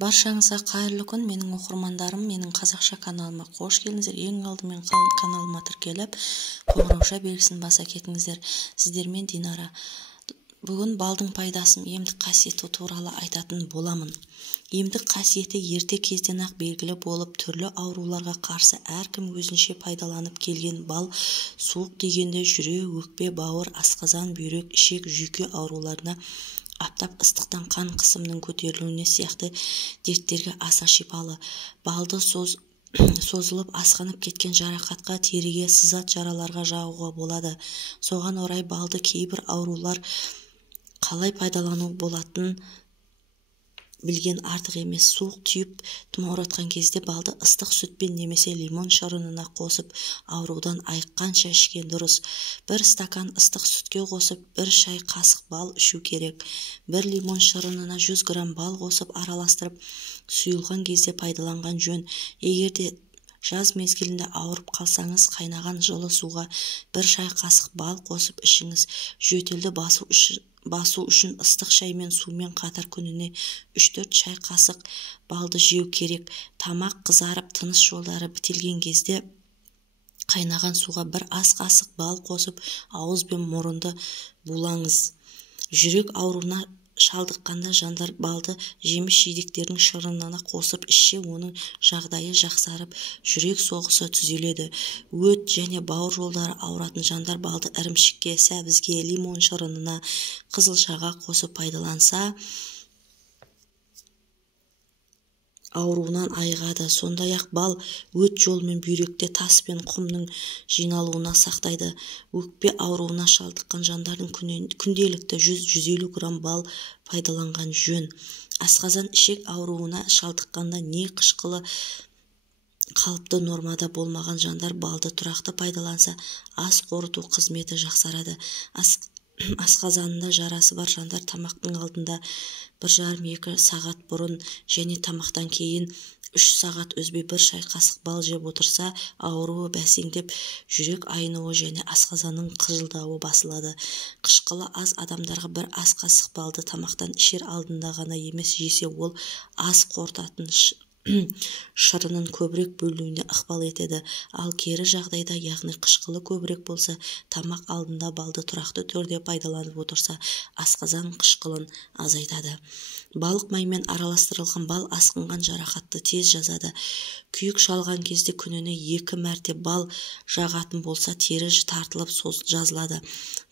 Баршаңызға қайырлы күн, менің оқырмандарым, менің қазақша каналыма қош келдіңіздер. Ең алдымен каналыма тіркеліп, қоңырауша белгісін баса кетіңіздер. Сіздермен Динара. Бүгін балдың пайдасын, емдік қасиеті туралы айтатын боламын. Емдік қасиеті ерте кезден ақ белгілі болып, түрлі ауруларға қарсы әркім өзінше пайдаланып келген бал. Суық дегенде жүрек, өкпе, бауыр, асқазан, бүйрек, ішек, жүйке ауруларына, аптап ыстықтан қан қысымының көтерілуіне сияқты дерттерге аса шипалы. Балды созылып асқынып кеткен жарақатқа, теріге, сызат жараларға жағуға болады. Соған орай балды кейбір аурулар қалай пайдалану болатын білген артық емес. Суық түйіп тұмауратқан кезде балды ыстық сүтпен немесе лимон шырынына қосып аурудан айыққанша ішкен дұрыс. Бір стакан ыстық сүтке қосып 1 шай қасық бал ішу керек. Бір лимон шырынына 100 грамм бал қосып араластырып сұйылған кезде пайдаланған жөн. Егерде жаз мезгілінде ауырып қалсаңыз, қайнаған жылы суға 1 шай қасық бал қосып ішіңіз. Жөтелді басу үшін ыстық шаймен сумен қатар күніне 3-4 шай қасық балды жеу керек. Тамақ қызарып, тыныс жолдары бітелген кезде қайнаған суға 1 ас қасық бал қосып, ауыз бен мұрынды булаңыз. Жүрек ауруына шалдыққанда жандар балды жеміс-жидектердің шырынына қосып ішсе, оның жағдайы жақсарып, жүрек соғысы түзеледі. Өт және бауыр жолдары ауыратын жандар балды ірімшікке, сәбізге, лимон шырынына, қызылшаға қосып пайдаланса, ауруынан айығады. Сондай-ақ бал өт жолымен бүйректе тас пен құмның жиналуына сақтайды. Өкпе ауруына шалдыққан жандардың күнделікті 100-150 грамм бал пайдаланған жөн. Асқазан ішек ауруына шалдыққанда не қышқылы қалыпты нормада болмаған жандар балды тұрақты пайдаланса, ас қорыту қызметі жақсарады. Асқазанында жарасы бар жандар тамақтың алдында 1,5-2 сағат бұрын және тамақтан кейін 3 сағат үзбей 1 шай қасық бал жеп отырса, ауруы бәсеңдеп, жүрек айнуы және асқазанның қыжылдауы басылады. Қышқылы аз адамдарға 1 ас қасық балды тамақтан ішер алдында ғана емес, жесе ол ас қорытатын шырынын көбірек бөлуіне ықпал етеді. Ал кері жағдайда, яғни қышқылы көбірек болса, тамақ алдында балды тұрақты түрде пайдаланып отырса, асқазан қышқылын азайтады. Балық маймен араластырылған бал асқынған жарақатты тез жазады. Күйік шалған кезде күніне 2 мәрте бал жағатын болса, тері тартылып жазылады.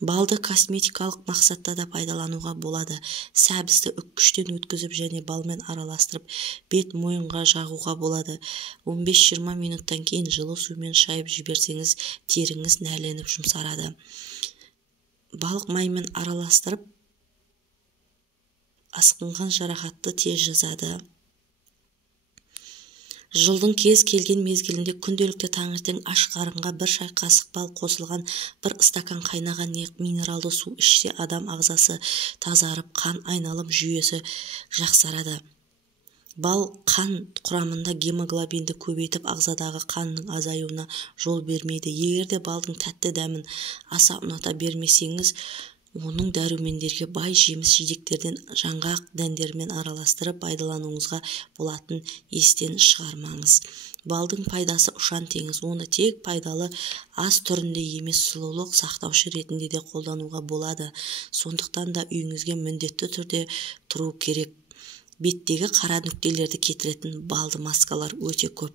Балды косметикалық мақсатта да пайдалануға болады. Сәбізді үккіштен өткізіп және балмен араластырып, бет мойынға жағуға болады. 15-20 минуттан кейін жылы сумен шайып жіберсеңіз, теріңіз нәрленіп жұмсарады. Балық маймен араластырып асқынған жарақатты тез жазады. Жылдың кез келген мезгілінде күнделікті таңертең аш қарынға 1 шай қасық бал қосылған 1 стакан қайнаған минералды су ішсе, адам ағзасы тазарып, қан айналым жүйесі жақсарады. Бал қан құрамында гемоглобинді көбейтіп, ағзадағы қанның азаюына жол бермейді. Егерде балдың тәтті дәмін аса ұната бермесеңіз, оның дәрумендерге бай жеміс-жидектерден жаңғақ дәндермен араластырып пайдалануыңызға болатын естен шығармаңыз. Балдың пайдасы ұшан теңіз. Оны тек пайдалы ас түрінде емес, сұлулық сақтаушы ретінде де қолдануға болады. Сондықтан да үйіңізге міндетті түрде тұру керек. Беттегі қара нүктелерді кетіретін балды маскалар өте көп.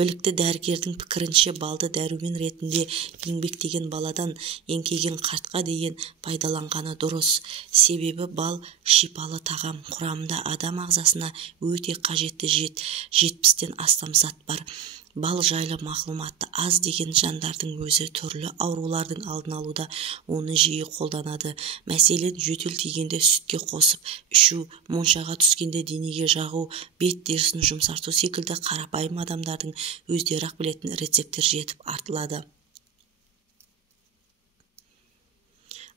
Білікті дәрігердің пікірінше, балды дәрумен ретінде еңбектеген баладан еңкейген қартқа дейін пайдаланғаны дұрыс. Себебі бал шипалы тағам. Құрамында адам ағзасына өте қажетті 70-тен астам зат бар. Бал жайлы мағлұматы аз деген жандардың өзі түрлі аурулардың алдын алуда оны жиі қолданады. Мәселен, жөтел тигенде сүтке қосып ішу, моншаға түскенде денеге жағу, бет терісін жұмсарту секілді қарапайым адамдардың өздері-ақ білетін рецепттер жетіп артылады.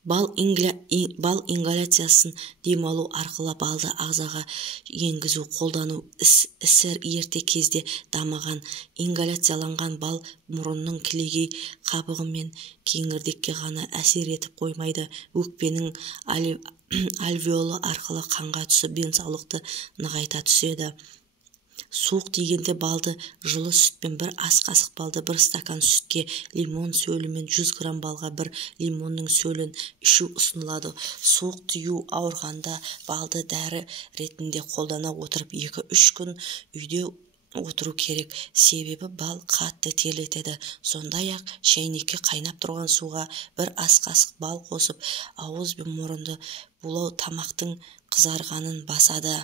Бал ингаляциясын демалу арқылы балды ағзаға енгізу, қолдану ісі ерте кезде дамыған. Ингаляцияланған бал мұрынның кілегей қабығы мен кеңірдекке ғана әсер етіп қоймайды, өкпенің альвеолы арқылы қанға түсіп денсаулықты нығайта түседі. Суық тигенде балды жылы сүтпен бір ас қасық балды бір стакан сүтке лимон сөлімен 100 грамм балға бір лимонның сөлін ішу ұсынылады. Суық тию ауырғанда балды дәрі ретінде қолдана отырып 2-3 күн үйде отыру керек. Себебі бал қатты терлетеді. Сондай-ақ шайнекке қайнап тұрған суға бір ас қасық бал қосып ауыз бен мұрынды булау тамақтың қызарғанын басады.